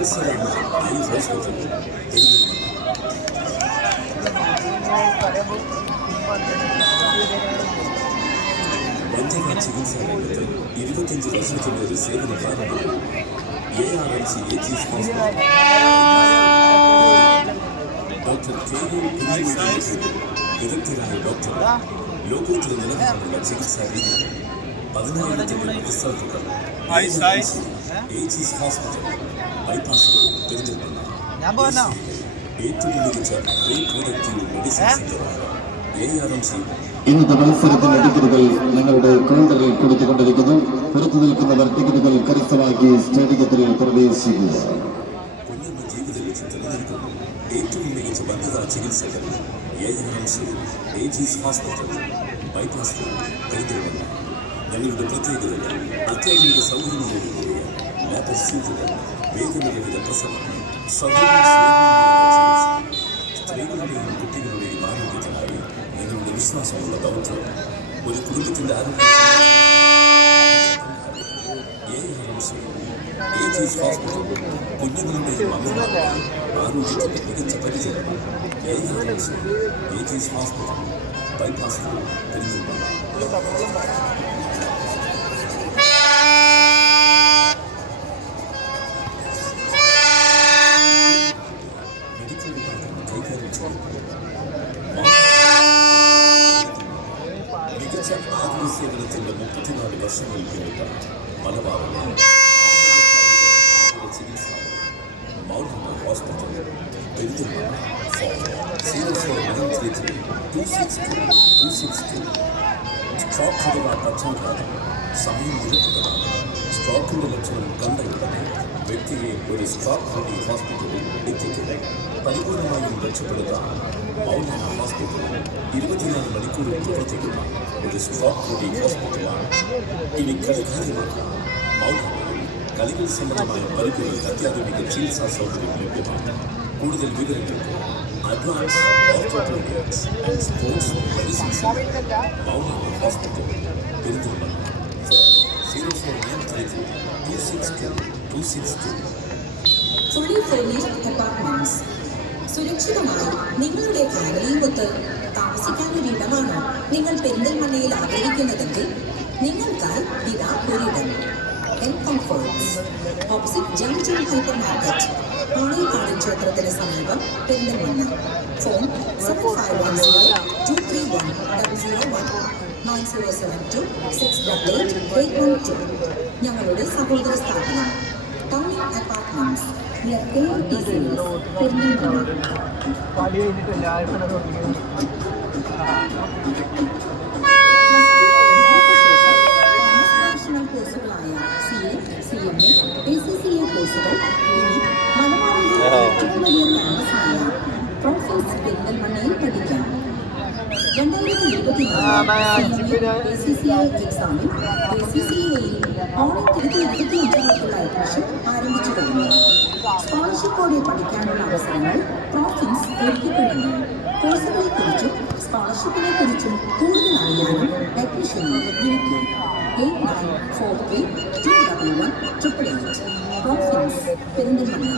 ചികിത്സാരംഗത്ത് 25 വർഷത്തിന്റെ ഒരു സേവന പാരമ്പര്യം ARMC AG's ഹോസ്പിറ്റൽ ഡോക്ടർ വിദഗ്ധരായ ഡോക്ടർ ലോകോത്തര നിലവാരമുള്ള ചികിത്സാ രീതികൾ 10,000 റിസൾട്ടുകൾ AG's ഹോസ്പിറ്റൽ ബൈപ്പാസ് പെരിന്തൽമണ്ണ ഏറ്റവും മികച്ച റീപ്രൊഡക്റ്റീവ് മെഡിസിൻ സെന്ററാണ് ARMC. ഇന്നത്തെ മത്സരത്തിന്റെ ടിക്കറ്റുകൾ ഞങ്ങളുടെ കൗണ്ടറിൽ കൊടുത്തുകൊണ്ടിരിക്കുന്നു. പുറത്തു നിൽക്കുന്നവർ ടിക്കറ്റുകൾ കരസ്ഥമാക്കി സ്റ്റേഡിയത്തിൽ പ്രവേശിക്കുക. കുഞ്ഞുങ്ങളുടെ ജീവിത ലക്ഷ്യത്തിൽ നിൽക്കുന്നു ഏറ്റവും മികച്ച വന്ധ്യതാ ചികിത്സകൾ ARMC AG's hospital bypass Perinthalmanna. ഞങ്ങളുടെ പ്രത്യേകതകൾ അത്യാധുനിക സൗകര്യങ്ങളോടുകൂടിയ ലാപ്രോസ്കോപ്പികൾ, വേദനരഹിത പ്രസവം, സ്ത്രീകളുടെയും കുട്ടികളുടെയും ആരോഗ്യത്തിനായി ഞങ്ങളുടെ വിശ്വാസമുള്ള ദൗത്യം ഒരു കുടുംബത്തിന്റെ ആരോഗ്യ AG's ഹോസ്പിറ്റൽ കുഞ്ഞുങ്ങളുടെയും അമ്മമാരുടെയും ആരോഗ്യത്തിന്റെ മികച്ച പരിചരണം. AG's hospital bypass Perinthalmanna. മികച്ച ആതുര സേവനത്തിന്റെ 34 വർഷങ്ങൾ പിന്നിട്ട മലബാറിലെ ചികിത്സ മൗലാന ഹോസ്പിറ്റൽ പെരിന്തൽമണ്ണ. 04133262262. സ്ട്രോക്ക് അഥവാ പക്ഷാഘാതം സമയം നിരക്കുന്നതാണ്. സ്ട്രോക്കിന്റെ ലക്ഷണം കണ്ടയുടനെ വ്യക്തിയെ ഒരു സ്ട്രോക്ക് ഫ്രീ ഹോസ്പിറ്റലിൽ എത്തിക്കുക. പരിപൂർണമായും രക്ഷപ്പെടുത്താൻ മൗലാന ഹോസ്പിറ്റൽ 24 മണിക്കൂറിൽ പ്രവർത്തിക്കുന്ന ഒരു സ്ട്രോക്ക് ഫ്രീ ഹോസ്പിറ്റലാണ്. ഇനി കളിക്കാര്യമാക്കാൻ മൗലാനയിൽ കളികൾ സംബന്ധമായ പരിധികൾക്ക് അത്യാധുനിക ചികിത്സാ സൗകര്യം ലഭ്യമാണ്. കൂടുതൽ വിവരങ്ങൾക്ക് advance orthopaedics and sports medicine centre Maulana hospital Perinthalmanna. 04133262262. Fully furnished apartments. സുരക്ഷിതമായി നിങ്ങളുടെ ഫാമിലിയുമൊത്ത് താമസിക്കാനൊരിടമാണോ നിങ്ങൾ പെരിന്തൽമണ്ണയിൽ ആഗ്രഹിക്കുന്നതെങ്കിൽ നിങ്ങൾക്കായി ഇതാ ഒരിടം. Comforts opposite junction hypermarket, Panekkad ക്ഷേത്രത്തിന് സമീപം, പെരിന്തൽമണ്ണ. ഫോൺ 7510231001 9072688812. ഞങ്ങളുടെ സഹോദര സ്ഥാപനം town apartments near KMTC Perinthalmanna. കോഴ്സുകളായ CA, CMA, ACCA കോഴ്സുകൾ ഇനി മലബാറിലെ ഏറ്റവും വലിയ ക്യാമ്പസായ പ്രൊഫീസ് പെരിന്തൽമണ്ണയിൽ പഠിക്കാം. 2024 ACCA എക്സാമിൽ ACCAയിൽ ഓണം 2025 അഡ്മിഷൻ ആരംഭിച്ചു കഴിഞ്ഞു. സ്കോളർഷിപ്പോടെ പഠിക്കാനുള്ള അവസരങ്ങൾ പ്രൊഫീസ് ഒരുക്കിക്കഴിഞ്ഞു. കോഴ്സുകളെക്കുറിച്ചും സ്കോളർഷിപ്പിനെ കുറിച്ചും കൂടുതൽ അറിയാനും അഡ്മിഷനും വിളിക്കൂ 8943218888. പ്രൊഫീസ് പെരിന്തൽമണ്ണ.